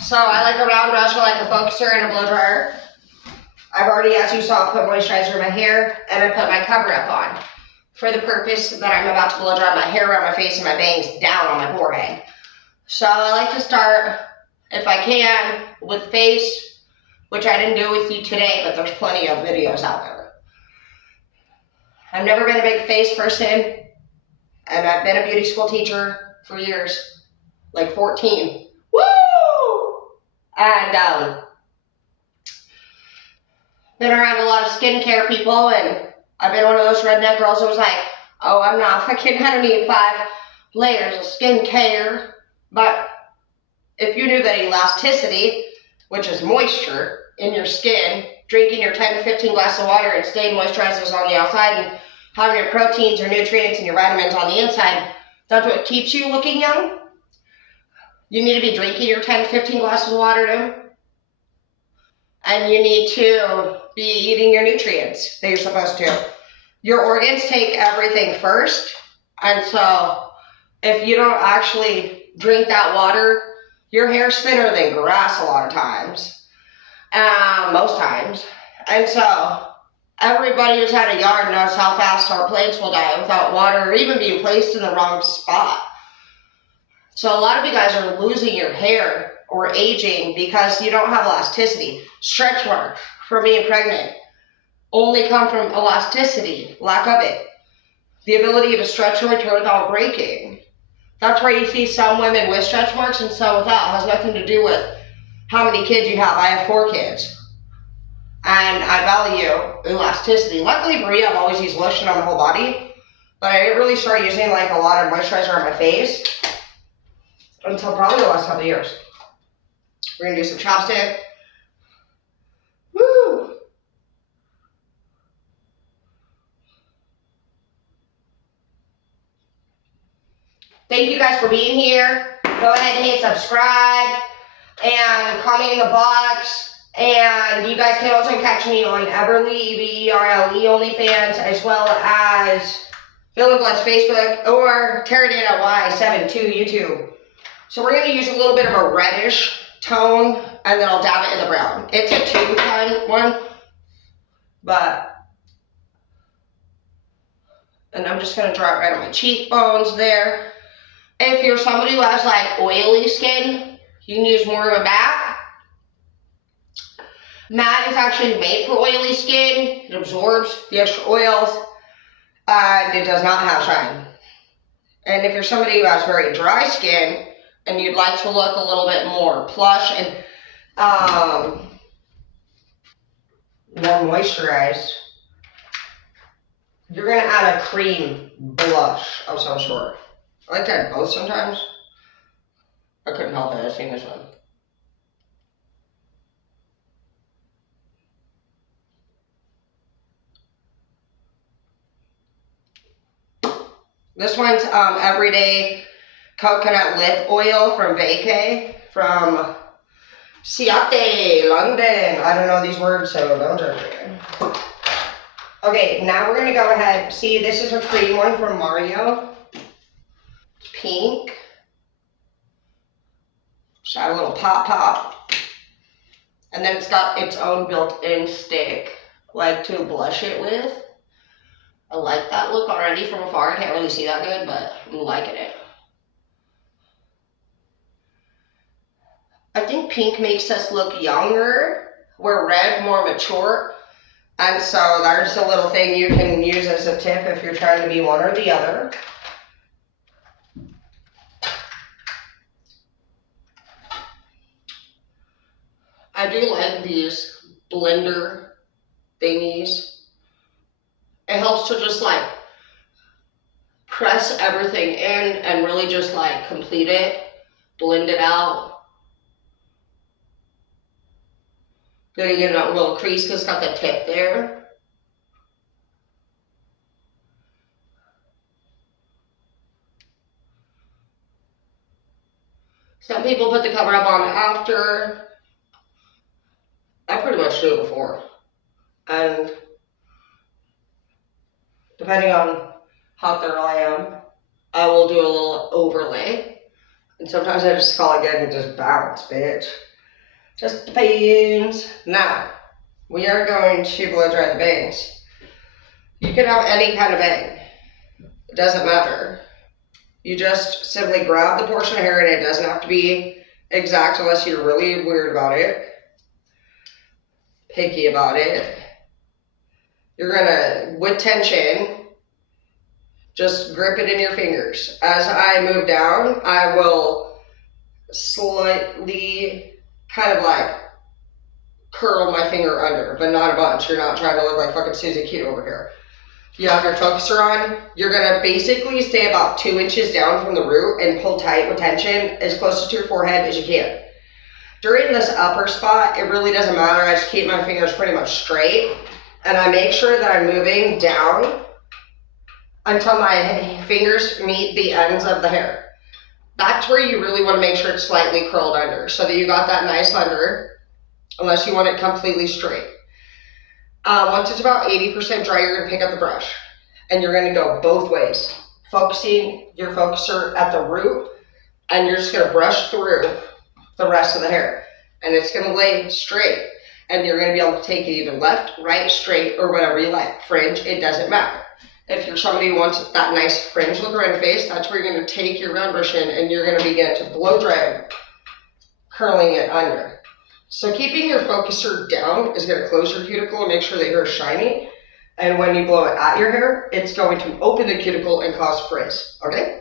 So I like a round brush, I like a focuser and a blow dryer. I've already, as you saw, put moisturizer in my hair and I put my cover up on for the purpose that I'm about to blow dry my hair around my face and my bangs down on my forehead. So I like to start, if I can, with face, which I didn't do with you today, but there's plenty of videos out there. I've never been a big face person, and I've been a beauty school teacher for years, like 14. Woo! And been around a lot of skincare people, and I've been one of those redneck girls that was like, oh, I'm not fucking, I don't need 5 layers of skincare. But if you knew that elasticity, which is moisture in your skin, drinking your 10 to 15 glasses of water and staying moisturizers on the outside and having your proteins, your nutrients, and your vitamins on the inside, that's what keeps you looking young. You need to be drinking your 10 to 15 glasses of water too. And you need to be eating your nutrients that you're supposed to. Your organs take everything first. And so if you don't actually drink that water, your hair's thinner than grass a lot of times. Most times. And so everybody who's had a yard knows how fast our plants will die without water or even being placed in the wrong spot. So a lot of you guys are losing your hair or aging because you don't have elasticity. Stretch marks from being pregnant only come from elasticity, lack of it. The ability to stretch and return without breaking. That's why you see some women with stretch marks and some without. It has nothing to do with how many kids you have. I have 4 kids. And I value elasticity. Luckily for me, I've always used lotion on my whole body. But I didn't really start using like a lot of moisturizer on my face until probably the last couple of years. We're gonna do some chapstick. Woo! Thank you guys for being here. Go ahead and hit subscribe and comment in the box. And you guys can also catch me on Everly, EVERLE OnlyFans, as well as Feeling Blessed Facebook or Terradana Y72 YouTube. So we're going to use a little bit of a reddish tone, and then I'll dab it in the brown. It's a 2-tone one, and I'm just going to draw it right on my cheekbones there. If you're somebody who has like oily skin, you can use more of a matte. Matte is actually made for oily skin. It absorbs the extra oils, and it does not have shine. And if you're somebody who has very dry skin, and you'd like to look a little bit more plush and more moisturized, you're going to add a cream blush of some sort. I like to add both sometimes. I couldn't help it, I've seen this one. This one's Everyday Coconut Lip Oil from Vacay from Seattle, London. I don't know these words, so don't judge me. Okay, now we're going to go ahead. See, this is a cream one from Mario. It's pink. Just add a little pop. And then it's got its own built-in stick, like to blush it with. I like that look already from afar. I can't really see that good, but I'm liking it. I think pink makes us look younger. We're red, more mature. And so there's a little thing you can use as a tip if you're trying to be one or the other. I do like these blender thingies. It helps to just like press everything in and really just like complete it, blend it out. Getting in that little crease because it's got the tip there. Some people put the cover up on after. I pretty much do it before. And depending on how thorough I am, I will do a little overlay And sometimes I just call it good and just bounce, bitch. Just depends. Now, we are going to blow dry the bangs. You can have any kind of bang. It doesn't matter. You just simply grab the portion of hair, and it doesn't have to be exact unless you're really weird about it, picky about it. You're gonna, with tension, just grip it in your fingers. As I move down, I will slightly kind of like curl my finger under, but not a bunch. You're not trying to look like fucking Susie Q over here. You have your focuser on. You're gonna basically stay about 2 inches down from the root and pull tight with tension as close to your forehead as you can. During this upper spot, it really doesn't matter. I just keep my fingers pretty much straight, and I make sure that I'm moving down until my fingers meet the ends of the hair. That's where you really want to make sure it's slightly curled under, so that you got that nice under, unless you want it completely straight. Once it's about 80% dry, you're going to pick up the brush, and you're going to go both ways, focusing your focuser at the root, and you're just going to brush through the rest of the hair, and it's going to lay straight, and you're going to be able to take it either left, right, straight, or whatever you like. Fringe, it doesn't matter. If you're somebody who wants that nice fringe look around your face, that's where you're going to take your round brush in, and you're going to begin to blow dry it, curling it under. So keeping your focuser down is going to close your cuticle and make sure that your hair is shiny. And when you blow it at your hair, it's going to open the cuticle and cause frizz. Okay?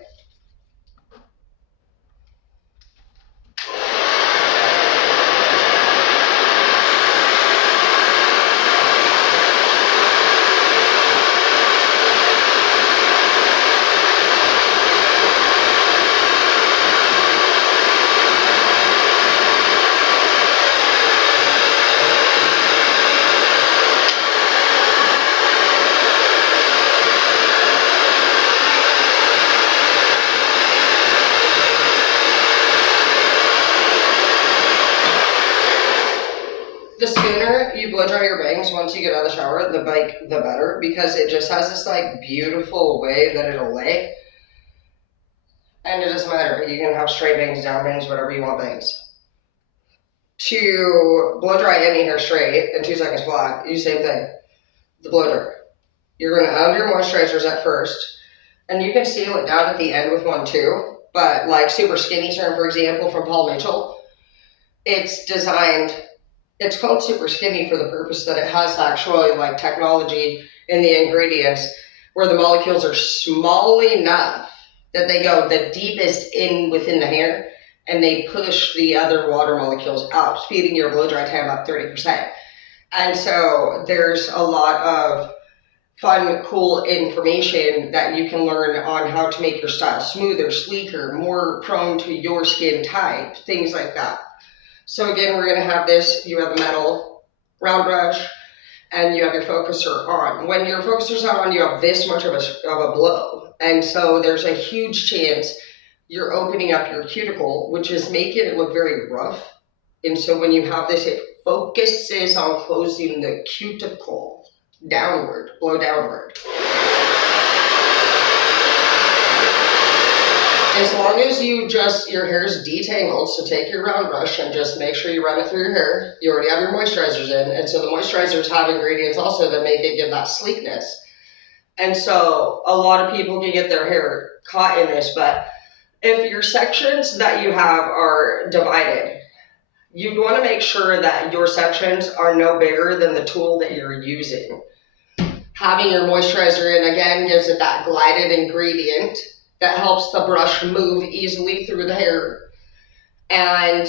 The sooner you blow dry your bangs once you get out of the shower, the better, because it just has this like beautiful way that it'll lay. And it doesn't matter. You can have straight bangs, down bangs, whatever you want bangs. To blow dry any hair straight in 2 seconds flat, you same thing. The blow dry. You're going to add your moisturizers at first, and you can seal it down at the end with one too. But like Super Skinny Serum, for example, from Paul Mitchell, it's designed. It's called Super Skinny for the purpose that it has actually like technology in the ingredients where the molecules are small enough that they go the deepest in within the hair, and they push the other water molecules out, speeding your blow dry time up 30%. And so there's a lot of fun, cool information that you can learn on how to make your style smoother, sleeker, more prone to your skin type, things like that. So again, we're going to have this, you have a metal round brush, and you have your focuser on. When your focuser's not on, you have this much of a blow. And so there's a huge chance you're opening up your cuticle, which is making it look very rough. And so when you have this, it focuses on closing the cuticle downward, blow downward. As long as your hair is detangled, so take your round brush and just make sure you run it through your hair. You already have your moisturizers in, and so the moisturizers have ingredients also that make it give that sleekness. And so a lot of people can get their hair caught in this, but if your sections that you have are divided, you want to make sure that your sections are no bigger than the tool that you're using. Having your moisturizer in, again, gives it that glided ingredient that helps the brush move easily through the hair. And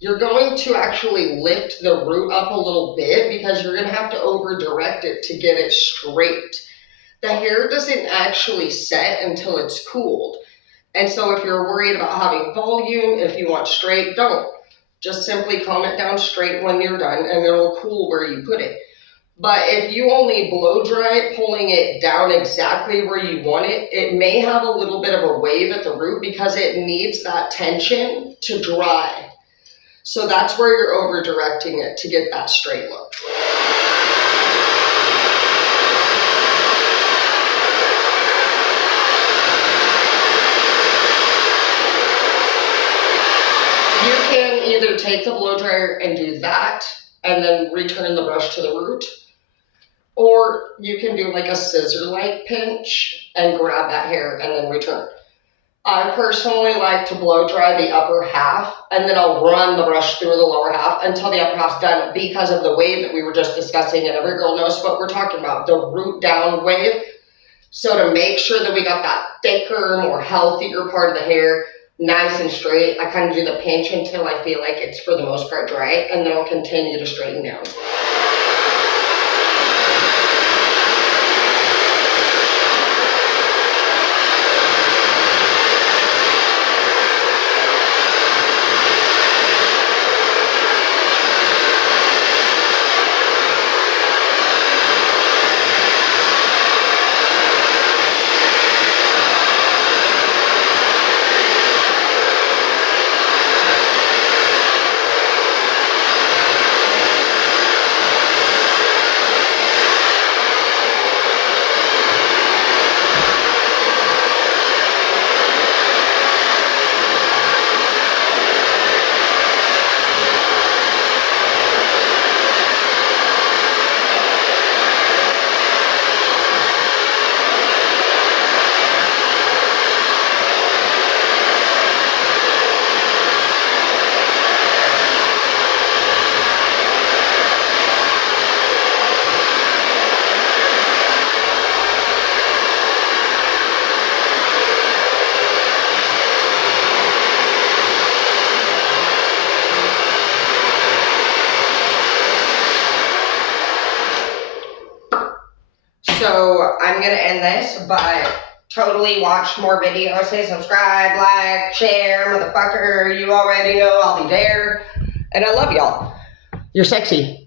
you're going to actually lift the root up a little bit because you're going to have to over direct it to get it straight. The hair doesn't actually set until it's cooled. And so if you're worried about having volume, if you want straight, don't. Just simply comb it down straight when you're done, and it'll cool where you put it. But if you only blow dry it, pulling it down exactly where you want it, it may have a little bit of a wave at the root because it needs that tension to dry. So that's where you're over directing it to get that straight look. either take the blow dryer and do that and then return the brush to the root, or you can do like a scissor-like pinch and grab that hair and then return. I personally like to blow dry the upper half, and then I'll run the brush through the lower half until the upper half's done, because of the wave that we were just discussing, and every girl knows what we're talking about, the root down wave. So to make sure that we got that thicker, more healthier part of the hair nice and straight, I kind of do the pinch until I feel like it's for the most part dry, and then I'll continue to straighten down. So I'm going to end this, but totally watch more videos. Say subscribe, like, share, motherfucker. You already know I'll be there. And I love y'all. You're sexy.